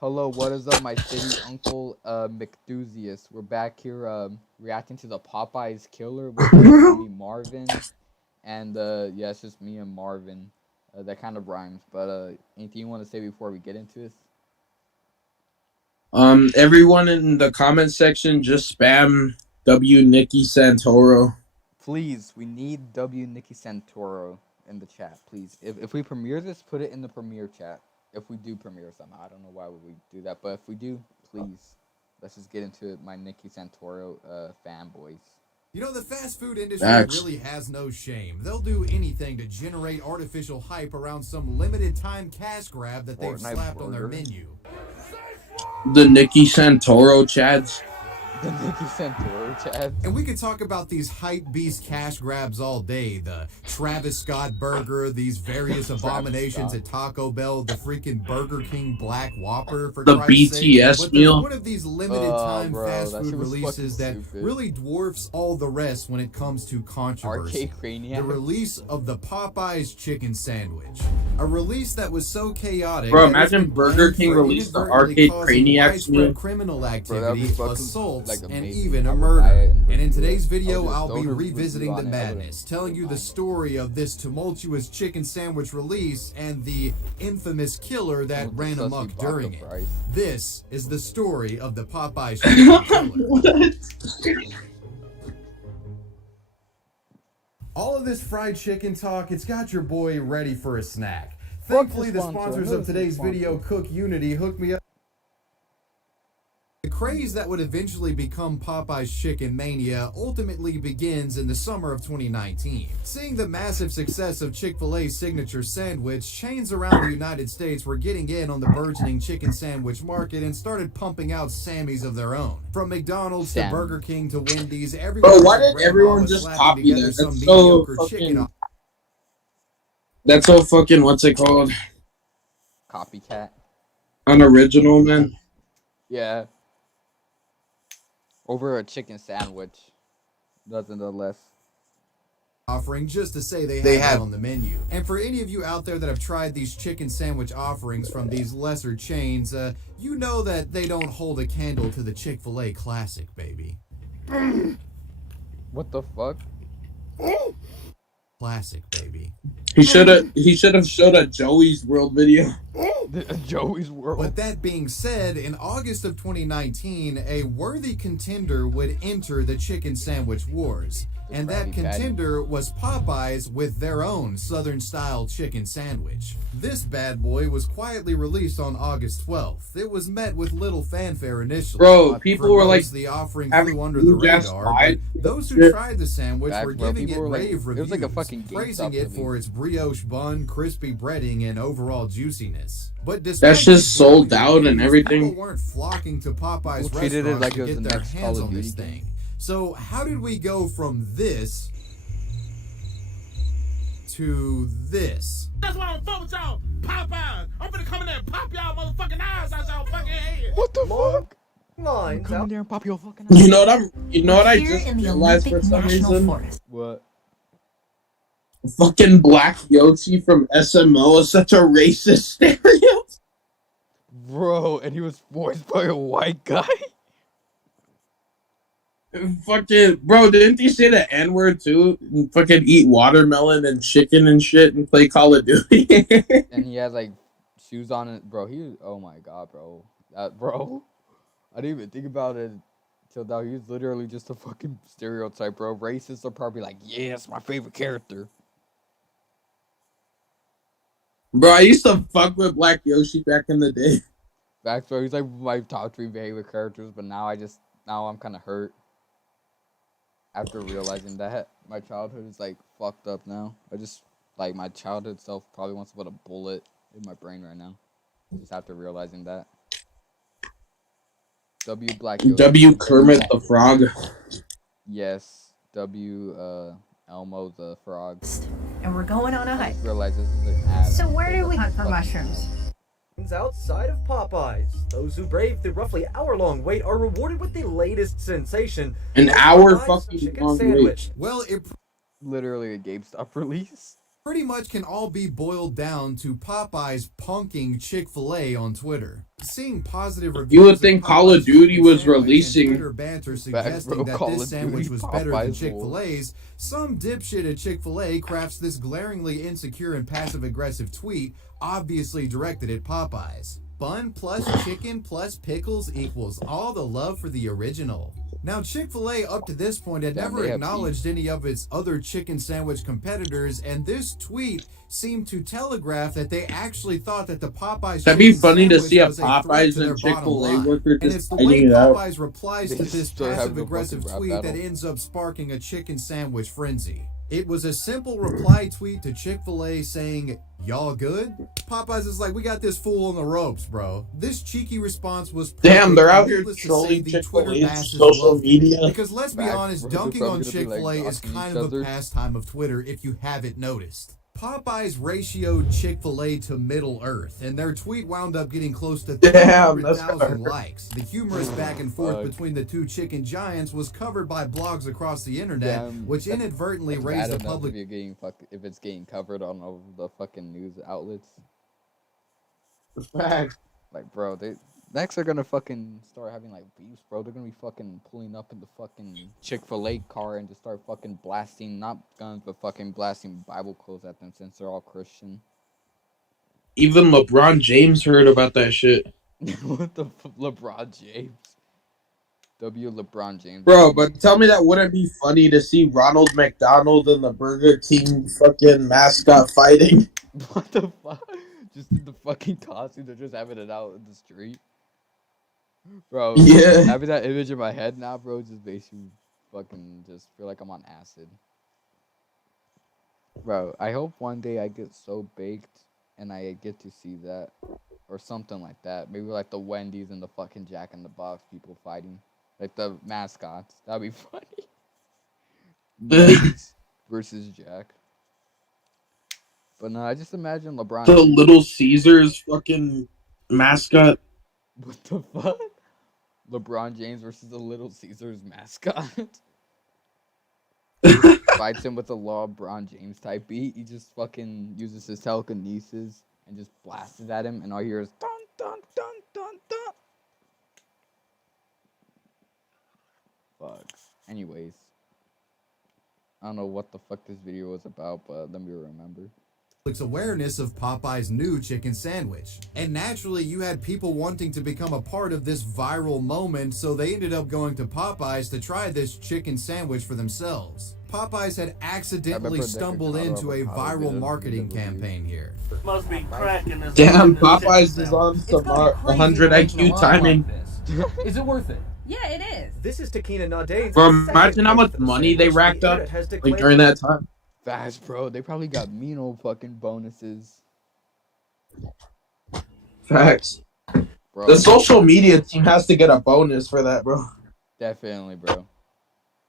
Hello, what is up, my city uncle, McThusiast? We're back here, reacting to the Popeyes killer with my homie Marvin, and yeah, it's just me and Marvin. That kind of rhymes, but anything you want to say before we get into this? Everyone in the comment section just spam W Nikki Santoro. Please, we need W Nikki Santoro in the chat, please. If we premiere this, put it in the premiere chat. If we do premiere somehow, I don't know why would we do that, but if we do, please, let's just get into it, my Nikki Santoro fanboys. You know, the fast food industry Facts. really has no shame. They'll do anything to generate artificial hype around some limited time cash grab that they've Fortnite slapped on their burger. menu. The Nikki Santoro chads. The Nikki Santoro chat. And we could talk about these hype beast cash grabs all day. The Travis Scott burger, these various abominations at Taco Bell, the freaking Burger King Black Whopper, for The Christ's sake. BTS But meal. there's one of these limited time fast that food shit was releases that fucking stupid. really dwarfs all the rest when it comes to controversy. Arcade Craniac. The release of the Popeyes chicken sandwich. A release that was so chaotic. Bro, that imagine it's been Burger blamed King for released the inadvertently Arcade causing Craniacs widespread meal. criminal Bro, that'd be activity, fucking, assaults, like, and amazing. even I a would murder. buy it And in do today's it. video, I'll I'll just be throw the revisiting the review on it. I wouldn't madness, telling you the mind. story of this tumultuous chicken sandwich release and the infamous killer that With the ran sussy amok vodka during it. price. This is the story of the Popeyes chicken killer. All of this fried chicken talk, it's got your boy ready for a snack. Thankfully, the sponsors of today's video, Cook Unity, hooked me up. The craze that would eventually become Popeye's Chicken Mania ultimately begins in the summer of 2019. Seeing the massive success of Chick-fil-A's signature sandwich, chains around the United States were getting in on the burgeoning chicken sandwich market and started pumping out Sammys of their own. From McDonald's to Burger King to Wendy's, everyone. Bro, why did everyone just copy that? That's so fucking. That's so fucking. What's it called? Copycat. Unoriginal, man. Yeah. Over a chicken sandwich. Nonetheless. Offering just to say they have it on the menu. And for any of you out there that have tried these chicken sandwich offerings from these lesser chains, you know that they don't hold a candle to the Chick-fil-A classic, baby. What the fuck? Classic, baby. He should have showed a Joey's World video. Joey's World. But that being said, in August of 2019, a worthy contender would enter the chicken sandwich wars. And that contender was Popeyes with their own Southern-style chicken sandwich. This bad boy was quietly released on August 12th. It was met with little fanfare initially. Bro, people were like, the offering flew under the radar, but those who tried the sandwich were giving it rave reviews, it was like a fucking praising it for its brioche bun, crispy breading, and overall juiciness. But that's just sold out and everything. People weren't flocking to Popeyes treated it restaurants like to it was get the their next hands Call of on this Duty thing. So how did we go from this to this? That's why I don't fuck with y'all, Popeyes. I'm finna come in there and pop y'all motherfucking eyes out y'all fucking head. What the fuck? Lines Come in out there and pop your fucking You know what I Here just in the realized for Olympic some National reason? Forest. What? Fucking Black Yoshi from SML is such a racist stereotype. Bro, and he was voiced by a white guy? Fucking bro, didn't he say the N-word too? And fucking eat watermelon and chicken and shit and play Call of Duty. And he has like shoes on it. Bro, oh my god, bro. Bro. I didn't even think about it till now. He was literally just a fucking stereotype, bro. Racists are probably like, yeah, it's my favorite character. Bro, I used to fuck with Black Yoshi back in the day. Back so he's like my top 3 favorite characters, but now I'm kind of hurt after realizing that my childhood is like fucked up now. I just like my childhood self probably wants to put a bullet in my brain right now. Just after realizing that. W Black Yoshi. W Kermit the Frog. Yes. W Elmo the Frog. And we're going on a I hike. just realized this is an ad. So where do we hunt for mushrooms? outside of Popeyes. Those who brave the roughly hour-long wait are rewarded with the latest sensation. An hour Popeyes fucking chicken long sandwich. wait. Well, it Literally a GameStop release. pretty much can all be boiled down to Popeyes punking Chick-fil-A on Twitter. Seeing positive reviews You would of think Call of Popeyes Duty chicken was sandwich and releasing. Twitter banter suggesting that Call this of sandwich Duty was better than Popeyes will. Chick-fil-A's, some dipshit at Chick-fil-A crafts this glaringly insecure and passive-aggressive tweet, obviously directed at Popeyes. Bun plus chicken plus pickles equals all the love for the original. Now, Chick-fil-A up to this point had Damn, never they have acknowledged any of its other chicken sandwich competitors, and this tweet seemed to telegraph that they actually thought that the Popeyes That'd be chicken funny to sandwich see a was a threat Popeyes to their and bottom Chick-fil-A line. worker And just it's the way fighting it out. Popeyes replies They to just this start having a passive-aggressive fucking rap tweet that battle. ends up sparking a chicken sandwich frenzy. It was a simple reply tweet to Chick-fil-A saying, "Y'all good?" Popeyes is like, "We got this fool on the ropes, bro." This cheeky response was Damn, they're out perfect, here needless to say, trolling the Twitter Chick-fil-A's masses social loved it. media. Because let's be Facts, honest, bro. They're dunking probably on gonna be, like, Chick-fil-A is doxing kind each of a other. pastime of Twitter if you haven't noticed. Popeyes ratioed Chick-fil-A to Middle Earth, and their tweet wound up getting close to Damn, that's 300,000 hard. likes. The humorous back and forth Fuck. between the two chicken giants was covered by blogs across the internet, Damn, which that's- inadvertently That's raised bad the enough public if it's getting covered on all the fucking news outlets. Facts. Like, bro, they next they're gonna fucking start having like beefs, bro. They're gonna be fucking pulling up in the fucking Chick-fil-A car and just start fucking blasting, not guns, but fucking blasting Bible quotes at them since they're all Christian. Even LeBron James heard about that shit. What the LeBron James? LeBron James. Bro, but tell me that wouldn't be funny to see Ronald McDonald and the Burger King fucking mascot fighting. What the fuck? Just in the fucking costume, they're just having it out in the street. Bro, Yeah. having that image in my head now, bro, just makes you fucking just feel like I'm on acid. Bro, I hope one day I get so baked and I get to see that. Or something like that. Maybe like the Wendy's and the fucking Jack in the Box people fighting. Like the mascots. That'd be funny. Wendy's versus Jack. But no, I just imagine LeBron. The Little Caesars fucking mascot. What the fuck? LeBron James versus the Little Caesars mascot. Fights him with a LeBron James type beat. He just fucking uses his telekinesis and just blasts it at him, and all you hear is dun dun dun dun dun. Fuck. Anyways, I don't know what the fuck this video was about, but let me remember. awareness of Popeye's new chicken sandwich. And naturally, you had people wanting to become a part of this viral moment, so they ended up going to Popeyes to try this chicken sandwich for themselves. Popeyes had accidentally stumbled into a viral marketing campaign here. Must be cracking this. Damn, this chicken Popeyes is sandwich. on It's some kinda crazy 100 launching IQ around timing. like this. Is it worth it? Yeah, it is. This is Takina Nadane's Bro, second imagine how place much for the money they sandwich. racked The up internet has like declared during that time. Fast, bro. They probably got mean old fucking bonuses. Facts. Bro, The social media team has to get a bonus for that, bro. definitely, bro.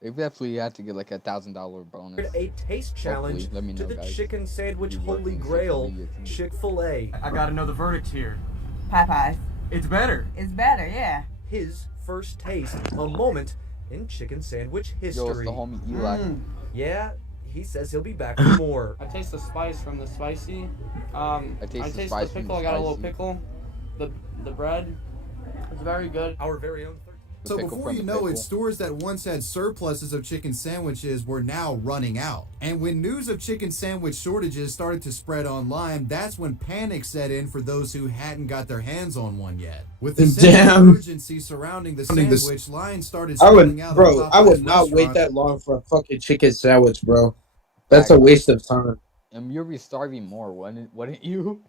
They definitely have to get like $1,000 bonus. a taste challenge Let me to know, the guys. chicken sandwich You work holy in the grail, social media team. Chick-fil-A. I gotta know the verdict here. Popeyes. It's better. It's better, yeah. His first taste, a moment in chicken sandwich Yo, it's history. the homie Eli. Yeah, he says he'll be back for more. I taste the spice from the spicy. I taste the spice from pickle. the I got a little spicy. pickle. The bread. It's very good. Our very own. So pickle before from you the know pickle. it, stores that once had surpluses of chicken sandwiches were now running out. And when news of chicken sandwich shortages started to spread online, that's when panic set in for those who hadn't got their hands on one yet. With the sense Damn. of urgency surrounding the sandwich, lines started I spilling would, out bro. of I would Popeyes not wait restaurants. that long for a fucking chicken sandwich, bro. That's a waste of time, And you'll be starving more, wouldn't you?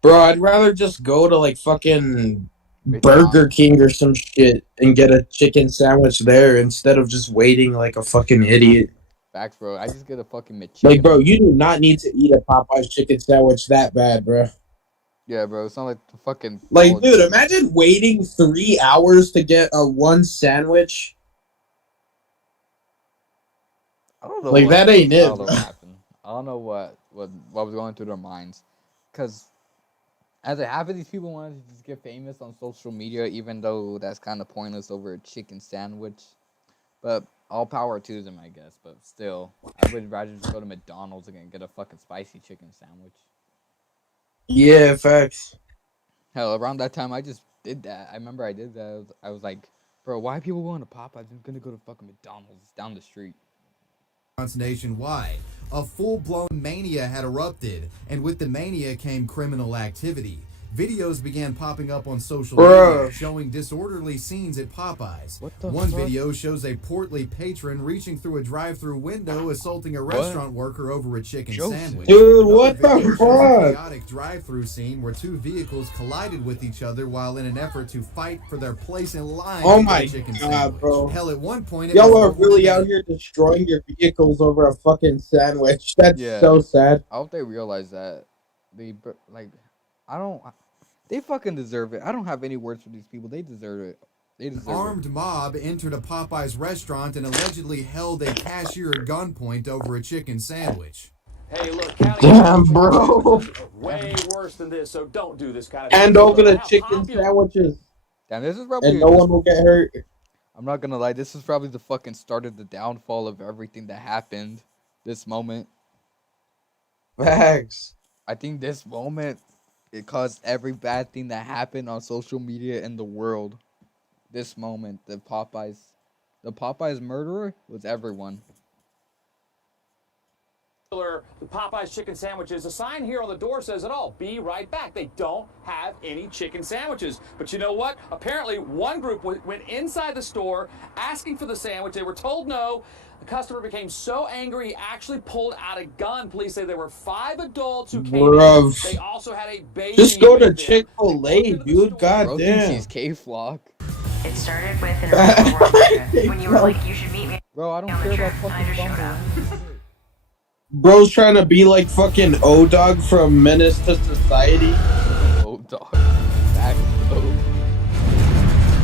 bro. I'd rather just go to like fucking McDonald's. Burger King or some shit and get a chicken sandwich there instead of just waiting like a fucking idiot. Facts, bro. I just get a fucking McChicken. Like, bro, you do not need to eat a Popeyes chicken sandwich that bad, bro. Yeah, bro. It's not like the fucking. Like, dude, imagine waiting 3 hours to get a one sandwich. I don't know. Like, what- that ain't I it, don't know bro. what happened. I don't know what was going through their minds, because as a half of these people wanted to just get famous on social media, even though that's kind of pointless over a chicken sandwich. But all power to them, I guess. But still, I would rather just go to McDonald's and get a fucking spicy chicken sandwich. Yeah, facts. Hell, around that time, I just did that. I remember I did that. I was like, bro, why are people going to Popeyes? I'm gonna go to fucking McDonald's. It's down the street. Nationwide, a full-blown mania had erupted, and with the mania came criminal activity. Videos began popping up on social media showing disorderly scenes at Popeyes. One video shows a portly patron reaching through a drive-through window, assaulting a restaurant worker over a chicken sandwich. Dude, what the fuck? A chaotic drive-through scene where two vehicles collided with each other while in an effort to fight for their place in line. Oh for my the chicken god, sandwich. bro! Hell, at one point, Y'all are really out here destroying your vehicles over a fucking sandwich. That's so sad. I hope they realize that. They fucking deserve it. I don't have any words for these people. They deserve it. An armed mob entered a Popeyes restaurant and allegedly held a cashier at gunpoint over a chicken sandwich. Hey, look, damn, bro. Way worse than this, so don't do this kind of Hand over the chicken sandwiches. Damn, this is probably. And no one will get hurt. I'm not gonna lie. This is probably the fucking start of the downfall of everything that happened. This moment. Facts. I think this moment, it caused every bad thing that happened on social media in the world. This moment, the Popeyes murderer was everyone. The Popeyes chicken sandwiches. A sign here on the door says it all. Be right back. They don't have any chicken sandwiches. But you know what? Apparently, one group went inside the store asking for the sandwich. They were told no. The customer became so angry he actually pulled out a gun. Police say there were 5 adults who came in. They also had a baby. Just go to Chick-fil-A, dude. God damn. He's K-Flock. It started with an when you were like, you should meet me. Bro, I don't care about fucking Bumble. Bro's trying to be like fucking O-Dog from Menace to Society. O-Dog. Back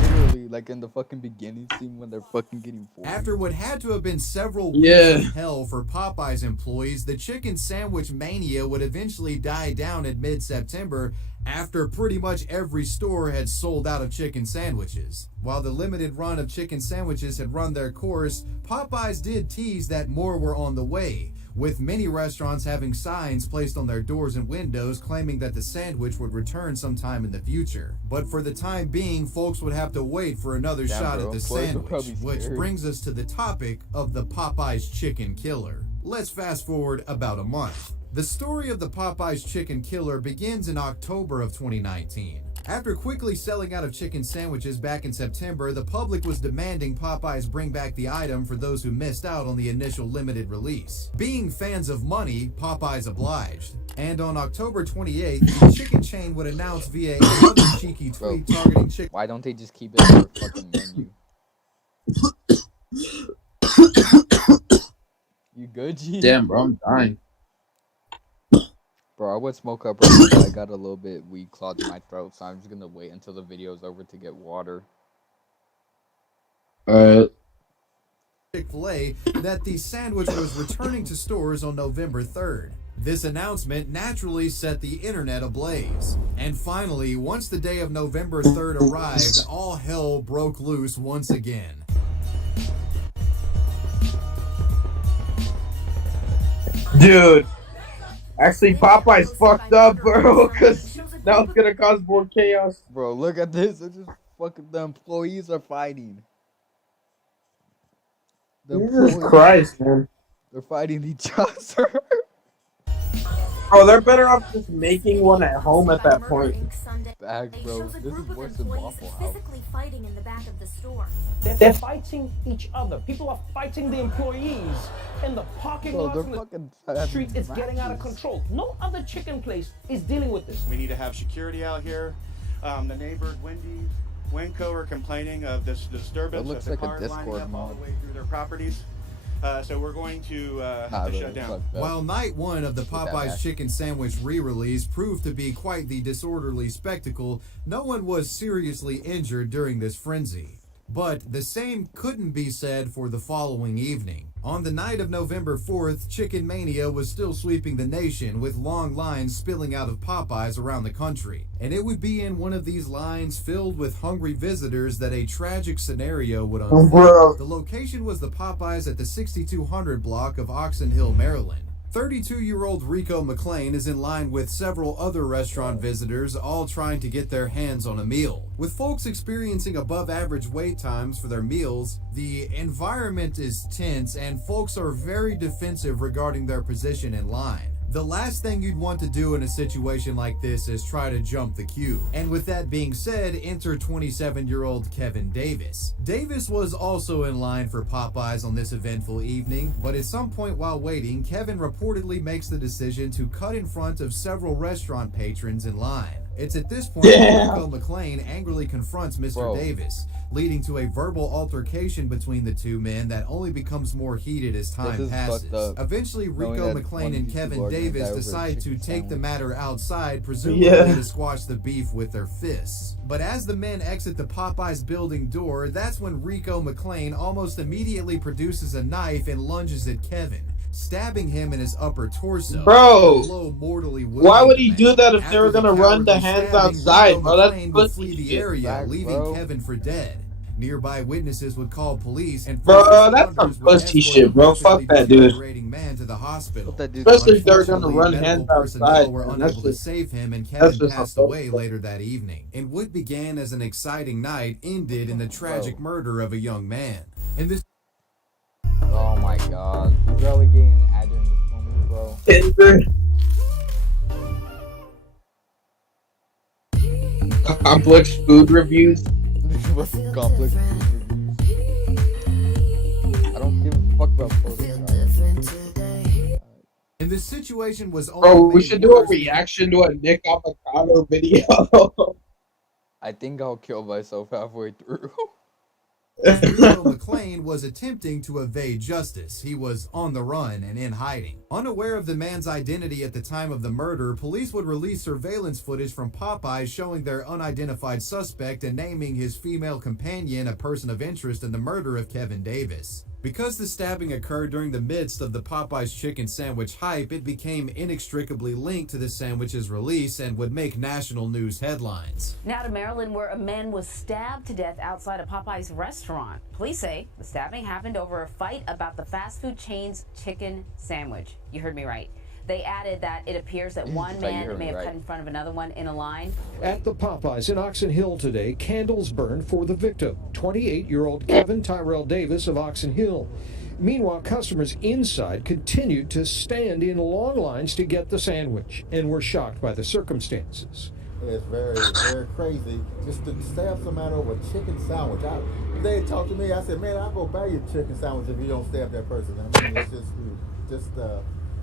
literally, like in the fucking beginning scene when they're fucking getting formed. After what had to have been several weeks of hell for Popeyes employees, the chicken sandwich mania would eventually die down in mid-September after pretty much every store had sold out of chicken sandwiches. While the limited run of chicken sandwiches had run their course, Popeyes did tease that more were on the way, with many restaurants having signs placed on their doors and windows claiming that the sandwich would return sometime in the future. But for the time being, folks would have to wait for another shot at the sandwich, which brings us to the topic of the Popeyes chicken killer. Let's fast forward about a month. The story of the Popeyes chicken killer begins in October of 2019. After quickly selling out of chicken sandwiches back in September, the public was demanding Popeyes bring back the item for those who missed out on the initial limited release. Being fans of money, Popeyes obliged. And on October 28th, the chicken chain would announce via another cheeky tweet targeting chicken. Why don't they just keep it on their fucking menu? You good, G? Damn, bro, I'm dying. Bro, I would smoke up right now, but I got a little bit weed clogged in my throat, so I'm just gonna wait until the video's over to get water. Chick-fil-A that the sandwich was returning to stores on November 3rd. This announcement naturally set the internet ablaze. And finally, once the day of November 3rd arrived, all hell broke loose once again. Dude. Actually, Popeyes fucked up, bro, because now it's gonna cause more chaos. Bro, look at this. It's just fucking the employees are fighting. Jesus Christ, man. They're fighting each other. Bro, they're better off just making one at home at that point. Bag, bro. This is worse than Waffle House. Fighting in the back of the store. They're fighting each other. People are fighting the employees in the parking lot. The street is getting out of control. No other chicken place is dealing with this. We need to have security out here. The neighbors, Wendy's, Winco, are complaining of this disturbance. It looks like a Discord all the way through their properties. So we're going to shut down. While night one of the Popeyes chicken sandwich re-release proved to be quite the disorderly spectacle, no one was seriously injured during this frenzy. But the same couldn't be said for the following evening. On the night of November 4th, Chicken Mania was still sweeping the nation with long lines spilling out of Popeyes around the country. And it would be in one of these lines filled with hungry visitors that a tragic scenario would unfold. The location was the Popeyes at the 6200 block of Oxon Hill, Maryland. 32-year-old Rico McLean is in line with several other restaurant visitors, all trying to get their hands on a meal. With folks experiencing above-average wait times for their meals, the environment is tense and folks are very defensive regarding their position in line. The last thing you'd want to do in a situation like this is try to jump the queue. And with that being said, enter 27-year-old Kevin Davis. Davis was also in line for Popeyes on this eventful evening, but at some point while waiting, Kevin reportedly makes the decision to cut in front of several restaurant patrons in line. It's at this point that Rico McLean angrily confronts Mr. Davis, leading to a verbal altercation between the two men that only becomes more heated as time passes. Eventually, Rico McLean and Kevin Davis decide to take the matter outside, presumably to squash the beef with their fists. But as the men exit the Popeyes building door, that's when Rico McLean almost immediately produces a knife and lunges at Kevin, stabbing him in his upper torso. Bro, why would he do that if they were gonna run the hands outside, bro? That's would flee the area, leaving Kevin for dead. Nearby witnesses would call police and bro, that's some pussy shit, bro. Fuck that dude. Man to the hospital. Especially if they're gonna run hands outside. Were unable to save him, and Kevin passed away later that evening. And what began as an exciting night ended in the tragic murder of a young man. And this. Oh my god. He's really getting an ad in this moment, bro. Complexz food reviews. What's Complexz food reviews? I don't give a fuck about food. And this situation was only bro, we should do a reaction to a Nick Avocado video. I think I'll kill myself halfway through. Rico McLean was attempting to evade justice. He was on the run and in hiding. Unaware of the man's identity at the time of the murder, police would release surveillance footage from Popeyes showing their unidentified suspect and naming his female companion a person of interest in the murder of Kevin Davis. Because the stabbing occurred during the midst of the Popeyes chicken sandwich hype, it became inextricably linked to the sandwich's release and would make national news headlines. Now to Maryland, where a man was stabbed to death outside a Popeyes restaurant. Police say the stabbing happened over a fight about the fast food chain's chicken sandwich. You heard me right. They added that it appears that one man may have cut in front of another one in a line. At the Popeyes in Oxon Hill today, candles burned for the victim, 28-year-old Kevin Tyrell Davis of Oxon Hill. Meanwhile, customers inside continued to stand in long lines to get the sandwich and were shocked by the circumstances. It's very, very crazy just to stab somebody over a chicken sandwich. If they had talked to me, I said, man, I'll go buy you a chicken sandwich if you don't stab that person. I mean, it's just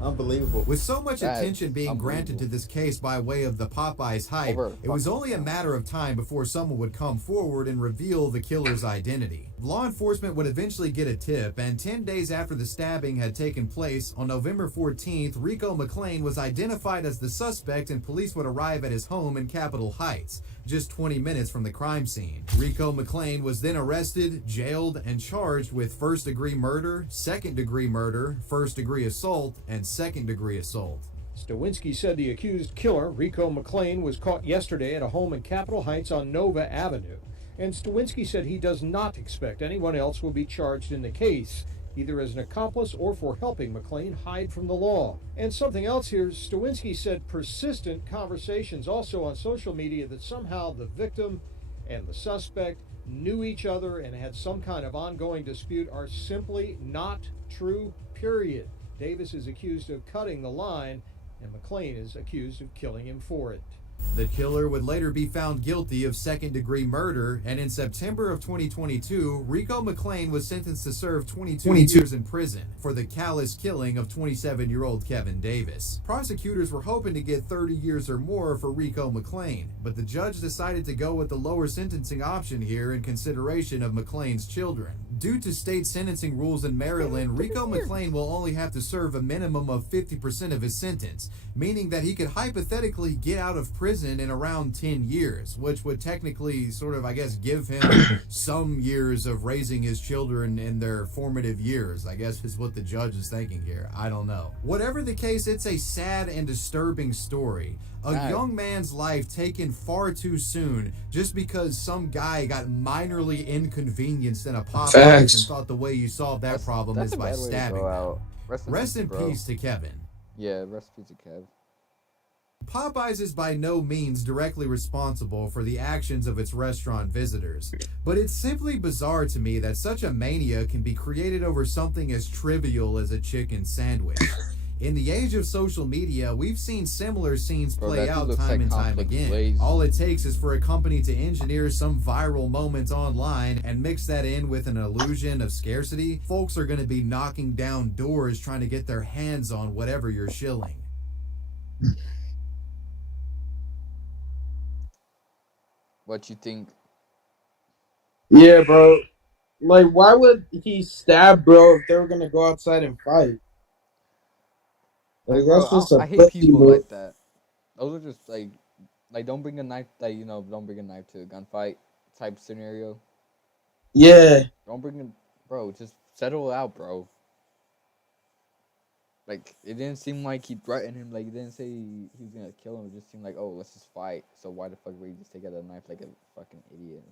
unbelievable. With so much attention being granted to this case by way of the Popeyes hype, it was only a matter of time before someone would come forward and reveal the killer's identity. Law enforcement would eventually get a tip, and 10 days after the stabbing had taken place, on November 14th, Rico McLean was identified as the suspect, and police would arrive at his home in Capitol Heights, just 20 minutes from the crime scene. Rico McLean was then arrested, jailed, and charged with first-degree murder, second-degree murder, first-degree assault, and second-degree assault. Stawinski said the accused killer, Rico McLean, was caught yesterday at a home in Capitol Heights on Nova Avenue. And Stawinski said he does not expect anyone else will be charged in the case, either as an accomplice or for helping McLean hide from the law. And something else here, Stawinski said persistent conversations also on social media that somehow the victim and the suspect knew each other and had some kind of ongoing dispute are simply not true, period. Davis is accused of cutting the line, and McLean is accused of killing him for it. The killer would later be found guilty of second-degree murder, and in September of 2022, Rico McLean was sentenced to serve 22 years in prison for the callous killing of 27-year-old Kevin Davis. Prosecutors were hoping to get 30 years or more for Rico McLean, but the judge decided to go with the lower sentencing option here in consideration of McLean's children. Due to state sentencing rules in Maryland, Rico McClain will only have to serve a minimum of 50% of his sentence, meaning that he could hypothetically get out of prison in around 10 years, which would technically sort of, I guess, give him some years of raising his children in their formative years, I guess is what the judge is thinking here. I don't know. Whatever the case, it's a sad and disturbing story. A young man's life taken far too soon just because some guy got minorly inconvenienced in a Popeyes and thought the way you solve that problem is by stabbing them. Rest in peace to Kevin. Yeah, rest in peace to Kev. Popeyes is by no means directly responsible for the actions of its restaurant visitors, but it's simply bizarre to me that such a mania can be created over something as trivial as a chicken sandwich. In the age of social media, we've seen similar scenes play out time and time again. All it takes is for a company to engineer some viral moment online and mix that in with an illusion of scarcity. Folks are going to be knocking down doors trying to get their hands on whatever you're shilling. What you think? Yeah, bro. Like, why would he stab bro if they were gonna go outside and fight? Like, that's just I hate people like that. Those are just like don't bring a knife. Like, you know, don't bring a knife to a gunfight type scenario. Yeah. Don't bring a bro. Just settle it out, bro. Like, it didn't seem like he threatened him. Like, he didn't say he was gonna kill him. It just seemed like, oh, let's just fight. So why the fuck would he just take out a knife like a fucking idiot?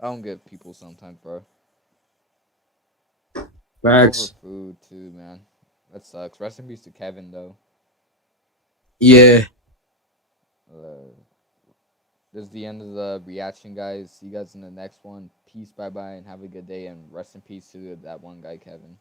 I don't get people sometimes, bro. Facts. Over food too, man. That sucks. Rest in peace to Kevin, though. Yeah. This is the end of the reaction, guys. See you guys in the next one. Peace, bye-bye, and have a good day. And rest in peace to that one guy, Kevin.